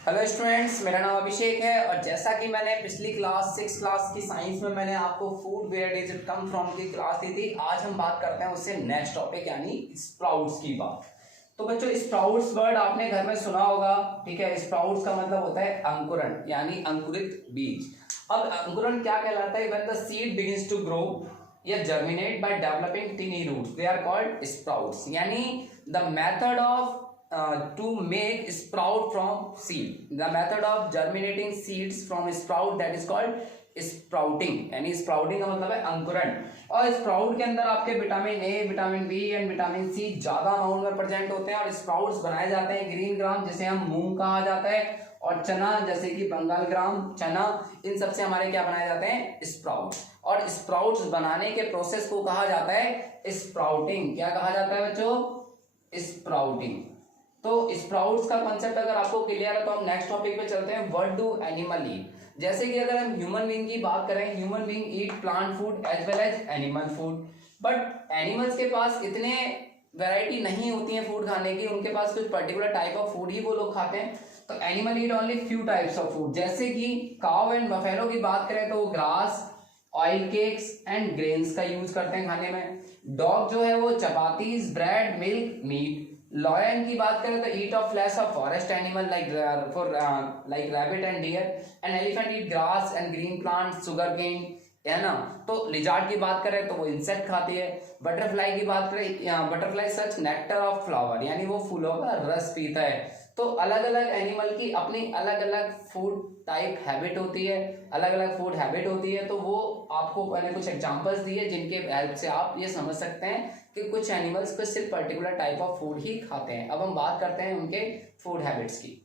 Hello students, मेरा नाम अभिषेक है और जैसा कि मैंने पिछली क्लास 6 क्लास की साइंस में मैंने आपको food where does it come from की क्लास दी थी। आज हम बात करते हैं उससे नेक्स्ट टॉपिक यानी स्प्राउट्स की बात। तो बच्चों, स्प्राउट्स वर्ड आपने घर में सुना होगा, ठीक है। स्प्राउट्स का मतलब होता है अंकुरण यानी अंकुरित बीज। अब अंकुरण क्या कहलाता है? When the seed begins to grow या germinate by developing tiny roots they are called sprouts. यानी the method of to make sprout from seed, the method of germinating seeds from sprout, that is called sprouting. यानी sprouting का मतलब है अंकुरण। और sprout के अंदर आपके vitamin A, vitamin B and vitamin C ज्यादा अमाउंट में प्रेजेंट होते हैं और स्प्राउट्स बनाए जाते हैं ग्रीन ग्राम जिसे हम मूंग कहा जाता है, और चना जैसे कि बंगाल ग्राम, चना, इन सब से हमारे क्या बनाए जाते हैं? स्प्राउट। और स्प्राउट्स बनाने के प्रोसेस को कहा जाता है स्प्राउटिंग। क्या कहा जाता है बच्चों? स्प्राउटिंग। तो स्प्राउट्स का कंसेप्ट अगर आपको क्लियर है तो हम नेक्स्ट टॉपिक पे चलते हैं। What do animal eat? जैसे कि अगर हम ह्यूमन बीइंग की बात करें, human being eat plant food as well as animal food. But animals के पास इतने वैरायटी नहीं होती है फूड खाने की, उनके पास कुछ पर्टिकुलर टाइप ऑफ फूड ही वो लोग खाते हैं। तो animal eat only few types of food. जैसे कि काउ एंड बफेलो की बात करें तो वो grass, oil cakes and grains का यूज करते हैं खाने में। डॉग जो है वो chapatis, bread, milk, meat. Lion की बात करें तो eat of flesh of forest animal like rabbit and deer. And elephant eat grass and green plant, sugar cane, है ना। तो लिजार्ड की बात करें तो वो इंसेक्ट खाती है। बटरफ्लाई की बात करें, butterfly such nectar of flower, यानी वो फूलों का रस पीता है। तो अलग अलग एनिमल की अपनी अलग अलग फूड टाइप हैबिट होती है, अलग अलग फूड हैबिट होती है। तो वो आपको मैंने कुछ एग्जांपल्स दिए जिनके हेल्प से आप ये समझ सकते हैं कि कुछ एनिमल्स को सिर्फ पर्टिकुलर टाइप ऑफ फूड ही खाते हैं। अब हम बात करते हैं उनके फूड हैबिट्स की।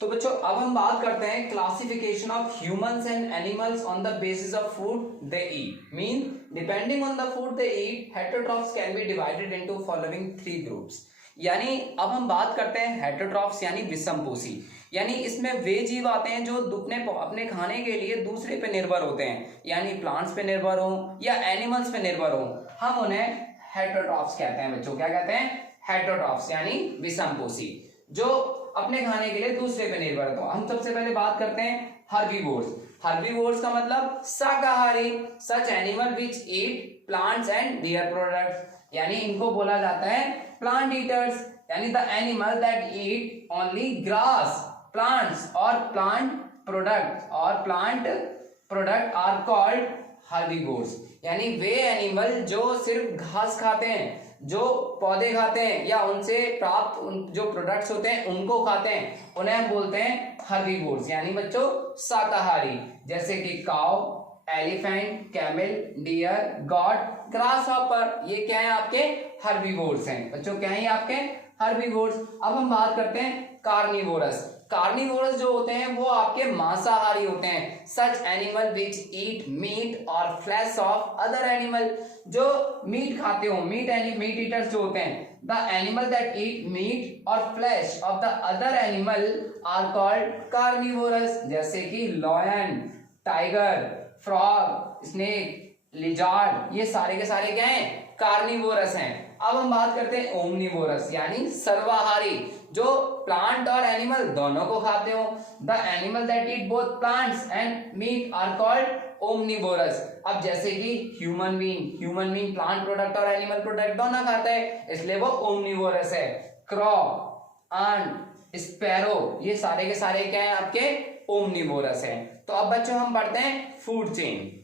तो बच्चों, अब हम बात करते हैं classification of humans and animals on the basis of food they eat. Mean depending on the food they eat, heterotrophs can be divided into following 3 groups. यानी अब हम बात करते हैं हेटेरोट्रॉफ्स यानी विषमपोषी। यानी इसमें वे जीव आते हैं जो अपने खाने के लिए दूसरे पे निर्भर होते हैं, यानी प्लांट्स पे निर्भर हो या एनिमल्स पे निर्भर हो, हम उन्हें हेटेरोट्रॉफ्स कहते हैं। बच्चों क्या कहते हैं? हेटेरोट्रॉफ्स यानी विषमपोषी, जो अपने खाने के लिए दूसरे पे निर्भर हो। हम सबसे पहले बात करते हैं हर्बीवोर्स। हर्बीवोर्स का मतलब शाकाहारी, such animal which eat plants and their products, यानी इनको बोला जाता है प्लांट ईटर्स। यानी the animal that eat only grass, plants और plant product are called herbivores. यानी वे एनिमल जो सिर्फ घास खाते हैं, जो पौधे खाते हैं या उनसे प्राप्त जो प्रोडक्ट्स होते हैं उनको खाते हैं, उन्हें हम बोलते हैं हर्बीवोर्स, यानी बच्चों शाकाहारी। जैसे कि cow, elephant, camel, deer, goat, grasshopper, ये क्या है? आपके हर्बीवोर्स हैं। बच्चों क्या है आपके? हर्बीवोर्स। अब हम बात करते हैं कार्निवोरस। कार्निवोरस जो होते हैं वो आपके मांसाहारी होते हैं। Such animal which eat meat और फ्लैश ऑफ अदर एनिमल, जो मीट खाते हो, मीट ईटर्स जो होते हैं। The animal that eat meat और flesh of the other animal are called carnivorous. जैसे कि lion, tiger, frog, snake, lizard, ये सारे के सारे क्या हैं? कार्निवोरस हैं। अब हम बात करते हैं ओमनिवोरस यानी सर्वाहारी, जो प्लांट और एनिमल दोनों को खाते हो। The animal that eat both plants and meat are called omnivorous. अब जैसे कि ह्यूमन बीइंग प्लांट प्रोडक्ट और एनिमल प्रोडक्ट दोनों खाता है, इसलिए वो ओमनिवोरस है। क्रॉ, आंट, स्पैरो, ये सारे के सारे क्या है? आपके ओमनिवोरस है। तो अब बच्चों हम पढ़ते हैं फूड चेन।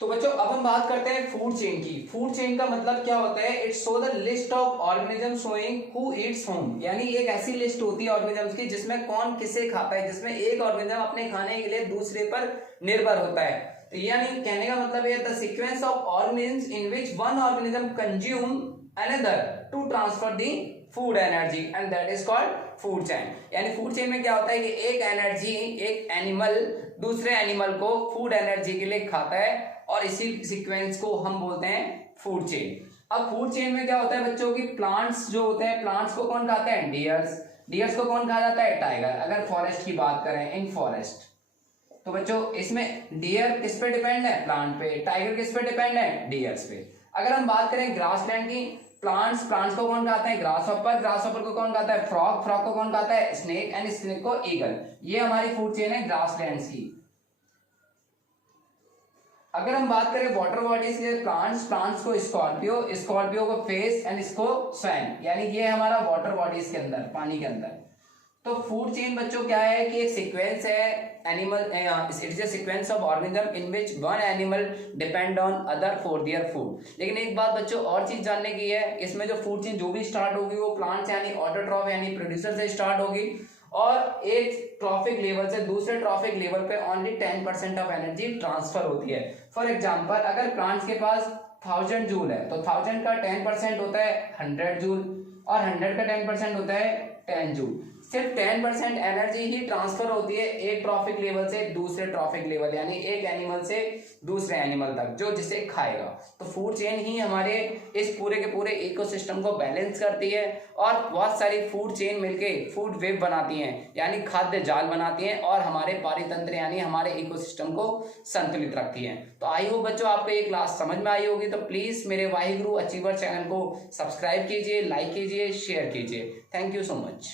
तो बच्चों अब हम बात करते हैं फूड चेन की। फूड चेन का मतलब क्या होता है? It's show the list of organism showing who Yeats home. यानी एक ऐसी लिस्ट होती है ऑर्गेनिजम्स की जिसमें कौन किसे खाता है, जिसमें एक ऑर्गेनिज्म अपने खाने के लिए दूसरे पर निर्भर होता है। तो यानी कहने का मतलब है the sequence of organisms in which one organism consume another to transfer the food energy and that is called food chain. यानी फूड चेन में क्या होता है कि एक एनिमल दूसरे एनिमल को फूड एनर्जी के लिए खाता है और इसी सीक्वेंस को हम बोलते हैं फूड चेन। अब फूड चेन में क्या होता है बच्चों की? प्लांट्स जो होते हैं, प्लांट्स को कौन खाते हैं? डियर्स। डियर्स को कौन खा जाता है? टाइगर। अगर फॉरेस्ट की बात करें, इन फॉरेस्ट, तो बच्चों इसमें डियर किस पे डिपेंड है, प्लांट पे, टाइगर किस पे डिपेंड है, डियर्स पे। अगर हम बात करें ग्रासलैंड की, प्लांट्स को कौन खाते हैं, ग्रास हॉपर को कौन खाता है, फ्रॉग को कौन खाता है, स्नेक, एंड स्नेक को ईगल। ये हमारी फूड चेन है ग्रासलैंड्स की। अगर हम बात करें वाटर बॉडीज के, प्लांट्स को स्कॉर्पियो को फिश एंड इसको स्वैन, यानी ये हमारा वाटर बॉडीज के अंदर, पानी के अंदर। तो फूड चेन बच्चों क्या है कि एक सीक्वेंस है animal, it is a sequence of organism in which one animal depend on other for their food. लेकिन एक बात बच्चों और चीज जानने की है, इसमें जो फूड चेन जो भी स्टार्ट होगी वो प्लांट्स यानी ऑटोट्रॉफ यानी प्रोड्यूसर से स्टार्ट होगी, और एक ट्रॉफिक लेवल से दूसरे ट्रॉफिक लेवल पे ओनली 10% ऑफ एनर्जी ट्रांसफर होती है। फॉर एग्जांपल अगर प्लांट्स के पास 1000 जूल है तो 1000 का 10% होता है 100 जूल, और 100 का 10% होता है 10 जूल। सिर्फ 10% एनर्जी ही ट्रांसफर होती है एक ट्रॉफिक लेवल से दूसरे ट्रॉफिक लेवल, यानी एक एनिमल से दूसरे एनिमल तक जो जिसे खाएगा। तो फूड चेन ही हमारे इस पूरे के पूरे इकोसिस्टम को बैलेंस करती है, और बहुत सारी फूड चेन मिलके फूड वेब बनाती हैं, यानी खाद्य जाल बनाती हैं, और हमारे पारितंत्र यानी हमारे इकोसिस्टम को संतुलित रखती हैं। तो आई होप बच्चों आपको ये क्लास समझ में आई होगी। तो प्लीज मेरे वाहिगुरु अचीवर चैनल को सब्सक्राइब कीजिए, लाइक कीजिए, शेयर कीजिए। Thank you so much.